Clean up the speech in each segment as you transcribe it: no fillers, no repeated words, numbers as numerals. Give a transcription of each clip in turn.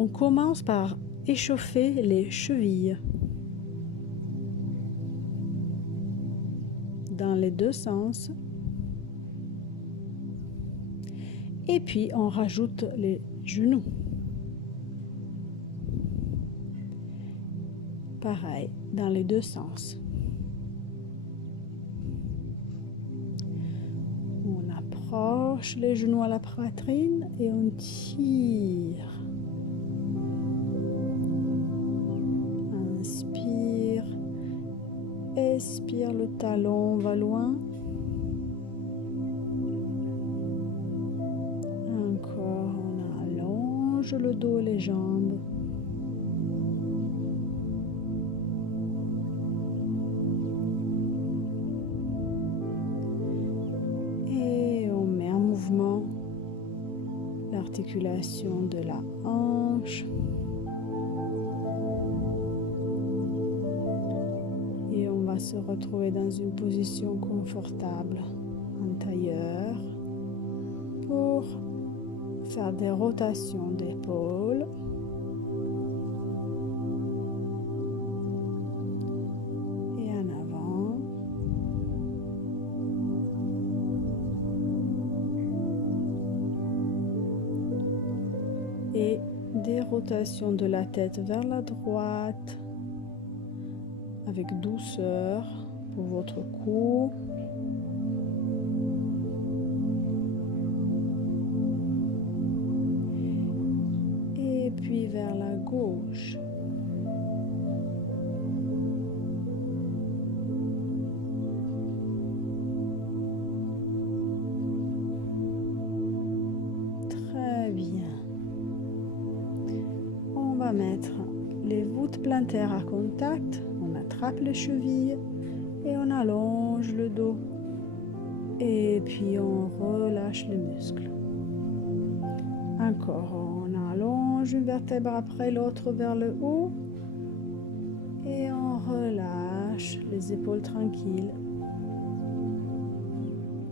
On commence par échauffer les chevilles dans les deux sens. Et puis on rajoute les genoux. Pareil, dans les deux sens. On approche les genoux à la poitrine et on tire. Inspire. Expire, le talon va loin. Encore, on allonge le dos et les jambes. Et on met en mouvement l'articulation de la hanche. Et on va se retrouver dans une position confortable en tailleur pour faire des rotations d'épaules. Et en avant. Et des rotations de la tête vers la droite avec douceur pour votre cou. Et puis vers la gauche. Très bien. On va mettre les voûtes plantaires à contact. On attrape les chevilles et on allonge le dos. Et puis on relâche les muscles. Encore, on allonge une vertèbre après l'autre vers le haut. Et on relâche les épaules tranquilles.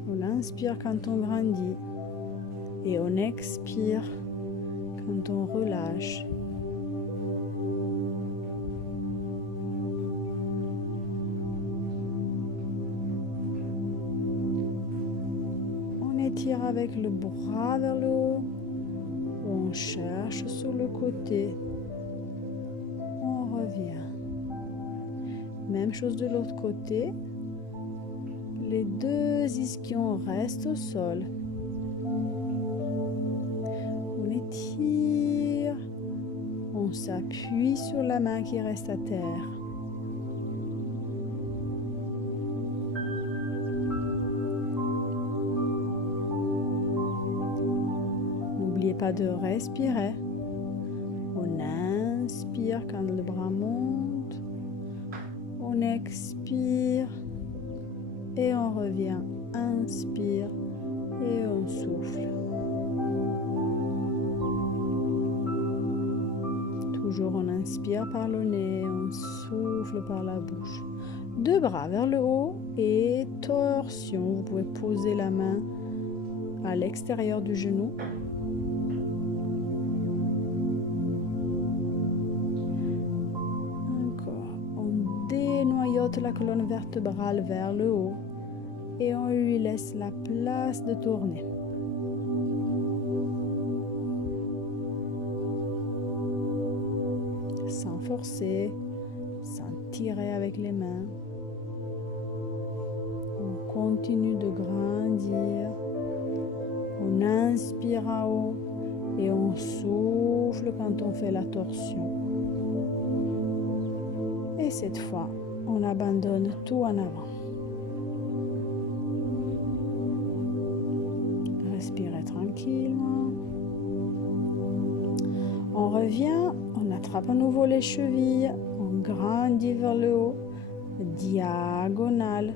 On inspire quand on grandit. Et on expire quand on relâche. On étire avec le bras vers le haut. On cherche sur le côté. On revient. Même chose de l'autre côté. Les deux ischions restent au sol. On étire. On s'appuie sur la main qui reste à terre. N'oubliez pas de respirer. On inspire quand le bras monte. On expire et on revient. Inspire et on souffle. Toujours on inspire par le nez, on souffle par la bouche. Deux bras vers le haut et torsion. Vous pouvez poser la main à l'extérieur du genou. Encore. On dénoyote la colonne vertébrale vers le haut et on lui laisse la place de tourner. Sans forcer, sans tirer avec les mains. On continue de grandir. On inspire en haut et on souffle quand on fait la torsion. Et cette fois, on abandonne tout en avant. Respirez tranquillement. On revient, on attrape à nouveau les chevilles, on grandit vers le haut, diagonale.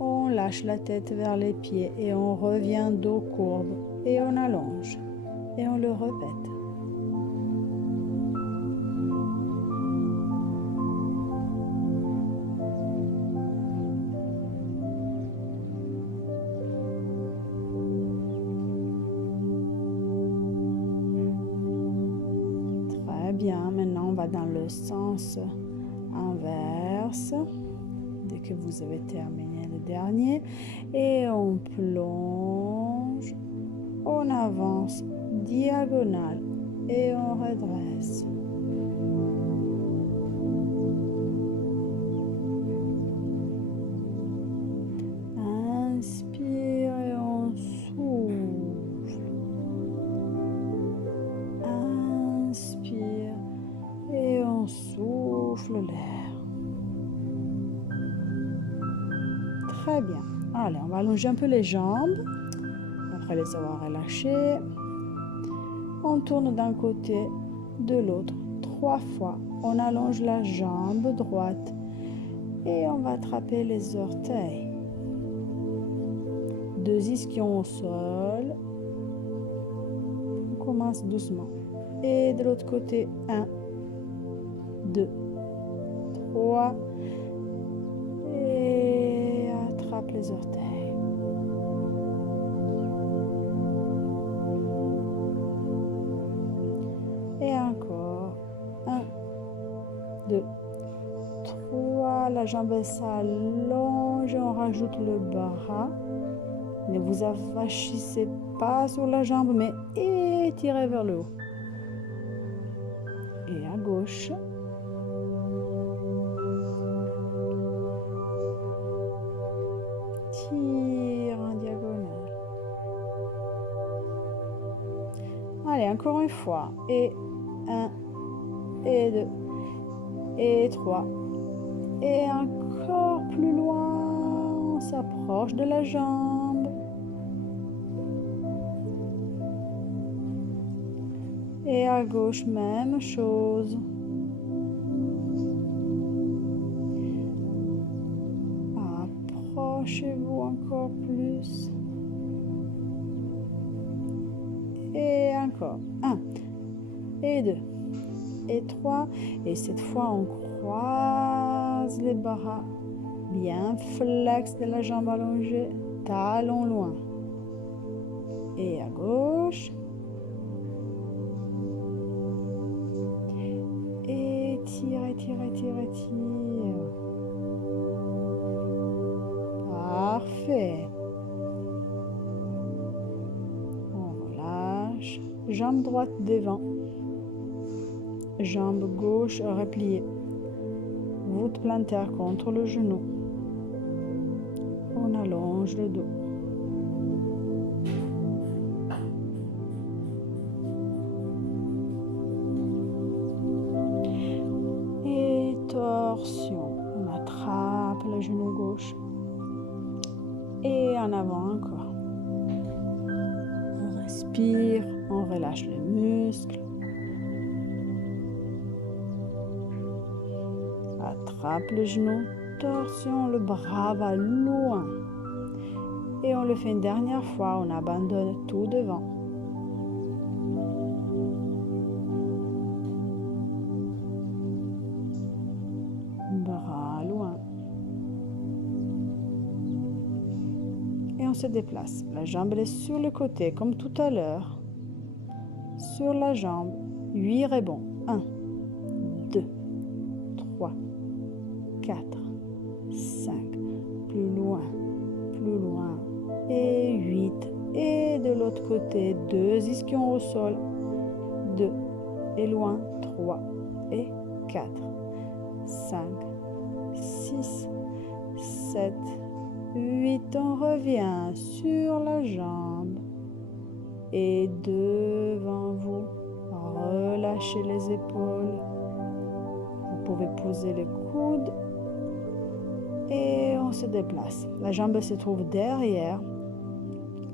On lâche la tête vers les pieds et on revient dos courbe et on allonge et on le répète. bien. Maintenant, on va dans le sens inverse. Dès que vous avez terminé le dernier. Et on plonge. On avance diagonale. Et on redresse. Inspire et on souffle. Inspire et on souffle l'air. Très bien. Allez, on va allonger un peu les jambes après les avoir relâchées. On tourne d'un côté, de l'autre, 3 fois. On allonge la jambe droite et on va attraper les orteils. 2 ischions au sol. On commence doucement. Et de l'autre côté, 1, 2, 3. Et attrape les orteils. Et encore. 1, 2, 3. La jambe s'allonge. On rajoute le bras. Ne vous affachissez pas sur la jambe, mais étirez vers le haut. Et à gauche. Tire en diagonale. Allez, encore une fois. Et 1, et 2, et 3. Et encore plus loin, on s'approche de la jambe. Et à gauche, même chose. Approchez-vous encore plus. Et encore. 1, et 2, et 3. Et cette fois, on croise les bras. Bien flex de la jambe allongée. Talon loin. Et à gauche. Et tire, tire, tire, tire. Parfait. On relâche. Jambe droite devant. Jambe gauche repliée. Voûte plantaire contre le genou. On allonge le dos. Et torsion. On attrape le genou gauche. Et en avant encore. On respire, on relâche les muscles. Attrape le genou, torsion, le bras va loin. Et on le fait une dernière fois, on abandonne tout devant. Bras loin. Et on se déplace. La jambe est sur le côté, comme tout à l'heure. Sur la jambe, 8 rebonds. 1, 2, 3, 4, 5, plus loin, et 8. Et de l'autre côté, 2 ischions au sol, 2, et loin, 3, et 4, 5, 6, 7, 8. On revient sur la jambe et devant vous, relâchez les épaules. Vous pouvez poser les coudes et on se déplace. La jambe se trouve derrière.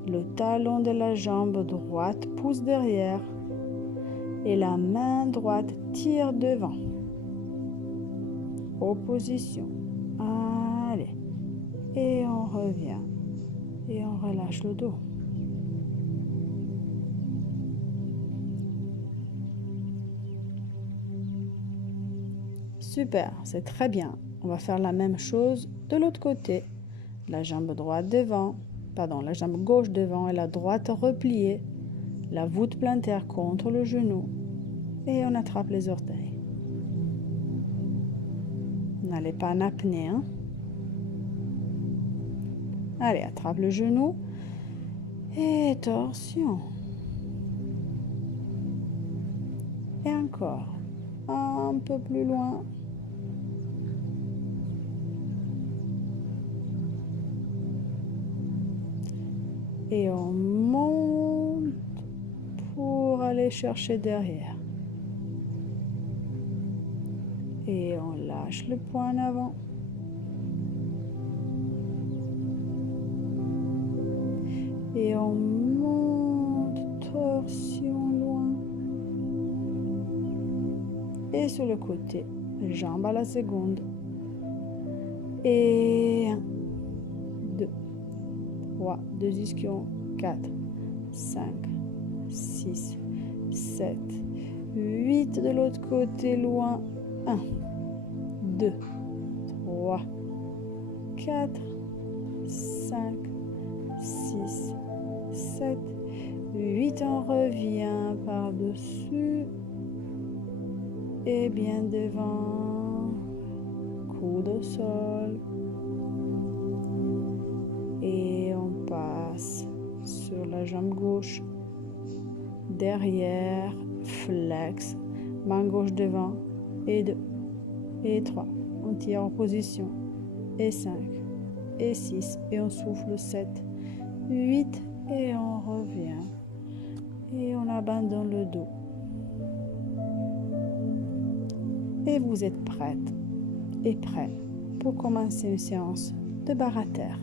Le talon de la jambe droite pousse derrière et la main droite tire devant. Opposition. Allez. Et on revient. Et on relâche le dos. Super, c'est très bien. On va faire la même chose de l'autre côté. La jambe droite devant, la jambe gauche devant et la droite repliée. La voûte plantaire contre le genou. Et on attrape les orteils. N'allez pas en apnée, hein. Allez, attrape le genou. Et torsion. Et encore. Un peu plus loin. Et on monte pour aller chercher derrière. Et on lâche le poing en avant. Et on monte, torsion loin. Et sur le côté, jambe à la seconde. Et 1, 2, 3, 2 ischions, 4, 5, 6, 7, 8 de l'autre côté, loin. 1, 2, 3, 4, 5, 6, 7, 8. On revient par-dessus. Et bien devant. Coude au sol. Et on passe sur la jambe gauche. Derrière. Flex. Main gauche devant. Et 2. Et 3. On tire en position. Et 5. Et 6. Et on souffle 7. 8. Et on revient. Et on abandonne le dos. Et vous êtes prête et prêt pour commencer une séance de barre à terre.